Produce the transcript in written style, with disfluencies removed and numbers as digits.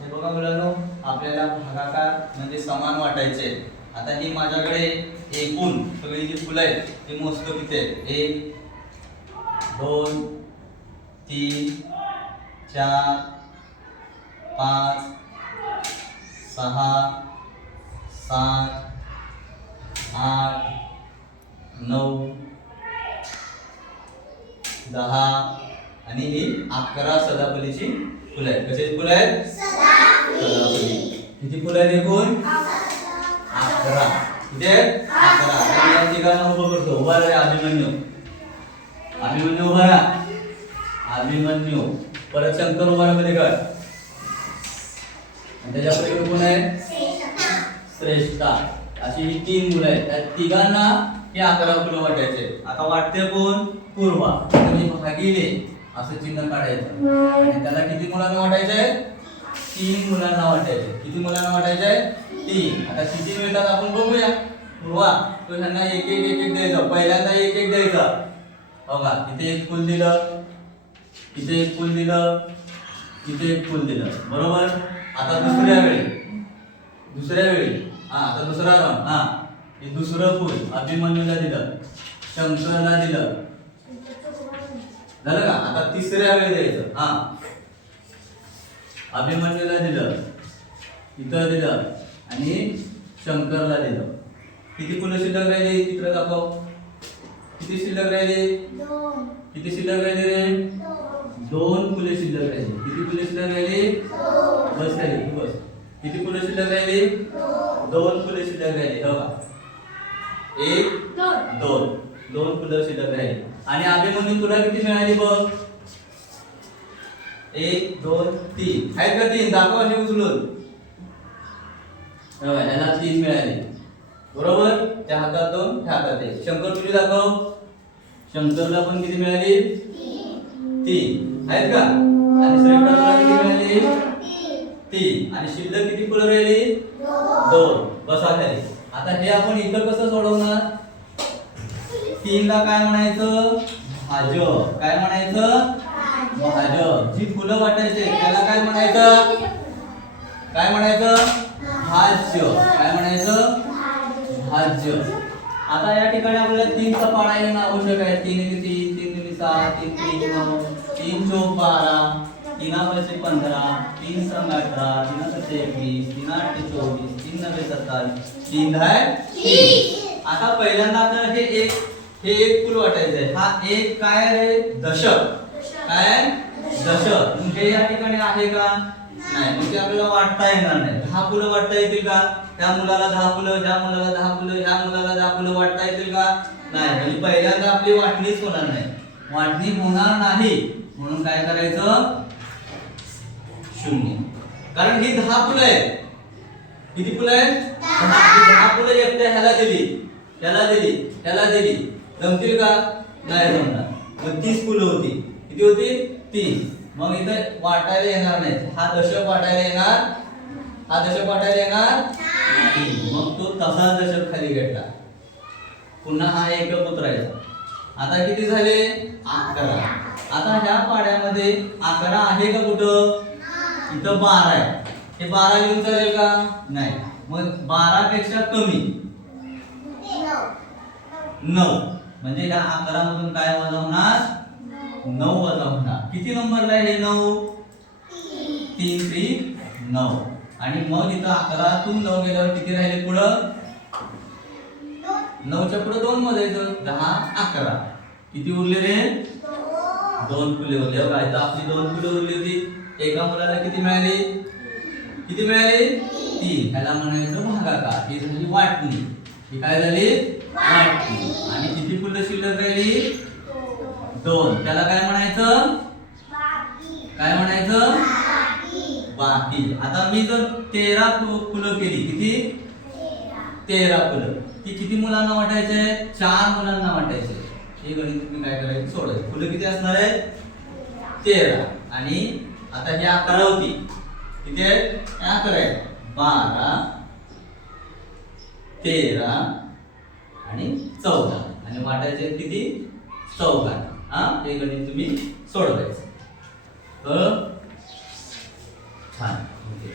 हे बघा मुलांनो, आपल्याला भागाकार म्हणजे समान वाटायचे. आता ही माझ्याकडे एकूण सगळी जी फुलं आहेत ती मोजतो किती आहेत. 1 2 3 4 5 6 7 8 9 10 आणि ही 11 सदाफुलीची फुलं आहेत. कशाची फुलं आहेत? सदाफुली. किती फुलं आहेत एकूण? 11. किती आहेत? 11. आणि या तिघांना उभं करतो. उभा राहा अभिमन्यू. अभिमन्यू उभा राहा. अभिमन्यू. परत शंकर उभा राहा मध्ये कर. आणि त्याच्या पलीकडे कोण आहे? श्रेष्ठा. अशी ही 3 मुलं आहेत. त्या तिघांना हे 11 फुलं वाटायचे. आता वाटते कोण? पूर्वा. तुम्ही भागिले असं चिन्ह काढायचं आणि त्याला किती मुलांना वाटायचंय? 3 मुलांना वाटायचे. किती मुलांना वाटायचंय? 3. आता किती मिळतात आपण बघूया. पूर्वा तो ह्यांना एक एक द्यायचं. पहिल्यांदा एक एक द्यायचं. बघा इथे एक फूल दिलं, इथे एक फूल दिलं, इथे एक फूल दिलं. बरोबर. आता दुसऱ्या वेळी आता दुसरा राऊंड. हे दुसरं फूल अभिमन्यूला दिलं, शंकरला दिलं. झालं का? आता तिसऱ्या वेळी द्यायचं. अभिमन्यूला दिलं, इथं दिलं आणि शंकरला दिलं. किती फुलं शिल्लक राहिली? तिकडे दाखव. किती शिल्लक राहिली? 2. किती शिल्लक राहिली रे? 2 फुले शिल्लक राहिली. किती फुले शिल्लक राहिली? 2. बस राहिली. तू बस. किती फुले शिल्लक राहिली? 2 फुले शिल्लक राहिली. हो का? 1 2 फुलं शिल्लक राहिली. आणि अभिमन्यू तुला किती मिळाली बघ? 1 2 3 आहेत का? 3 दाखव अशी उचलून. ह्याला 3 मिळाली. बरोबर. त्या हातात 2, त्या हातात 1. शंकर तुझी दाखव. शंकरला पण किती मिळाली? 3 आहेत का? आणि श्रेष्ठाला किती मिळाली? 3. आणि शिल्लक किती फुलं राहिली? 2. बसा खाली. आता हे आपण इथं कसं सोडवणार? 3 ला काय म्हणायचं? भाज्य. काय म्हणायचं? भाज्य. जी फुलं वाटायचे त्याला काय म्हणायचं? काय म्हणायचं? भाज्य. काय म्हणायचं? भाज्य. आता या ठिकाणी आपल्याला 3 चा पाडा येणं आवश्यक आहे. 3 × 3 3 × 7 3 × 3 9 3 चौक 12 3 5 15 3 6 18 3 7 21 3 8 24 3 9 27 3 10 30. आता पहिल्यांदा आपल्याला हे एक फुल वाटायचंय. हा एक काय आहे? दशक. काय? दशक. म्हणजे या ठिकाणी आहे का? नाही. म्हणजे आपल्याला वाटता येणार नाही. 10 फुलं वाटता येतील का? त्या मुलाला 10 फुलं, ह्या मुलाला 10 फुलं, ह्या मुलाला 10 फुलं वाटता येतील का? नाही. म्हणजे पहिल्यांदा आपली वाटणीच होणार नाही. वाटणी होणार नाही म्हणून काय करायचं? 0. कारण ही 10 फुलं आहेत. किती फुलं आहेत? 10 फुलं एकट्या ह्याला दिली, त्याला दिली, त्याला दिली. जमतील का? नाही जमणार. मग 30 फुलं होती. किती होती? 30. मग इथे वाटायला येणार नाही. हा दशक वाटायला येणार, हा दशक वाटायला येणार नाही. मग तो तसाच दशक खाली घेतला. पुन्हा हा एकच उतरायचा. आता किती झाले? 11. आता ह्या पाड्यामध्ये 11 आहे का कुठं? इथं 12 आहे. हे 12 लिहून चालेल का? नाही. मग 12 पेक्षा कमी 9. म्हणजे ह्या 11 मधून काय वजा होणार? 9 वजा होणार. किती नंबरला आहे हे 9? 3 3 9. आणि मग इथं 11 तून 9 गेल्यावर किती राहिले पुढं? 9 च्या पुढे 2 मोजायचं. 10 11. किती उरले रे? 2 फुले उरले. बघा इथं आपली 2 फुले उरली होती. एका मुलाला किती मिळाली? किती मिळाली? 3. ह्याला म्हणायचं भागाकार. ही झाली वाटणी. ही काय झाली? वाटणी. आणि किती फुलं शिल्लक राहिली? 2. त्याला काय म्हणायचं? काय म्हणायचं? बाकी. आता मी जर 13 फुलं केली. किती? 13 फुलं. ती किती मुलांना वाटायचे? 4 मुलांना वाटायचे. हे गणित तुम्ही काय करायचं? सोडायचं. फुलं किती असणार आहेत? 13. आणि आता ही 11 होती. किती आहे? 11 आहे. 12 13 आणि 14. आणि वाटायचे किती? 14. हे गणित तुम्ही सोडवायचं. तर छान ओके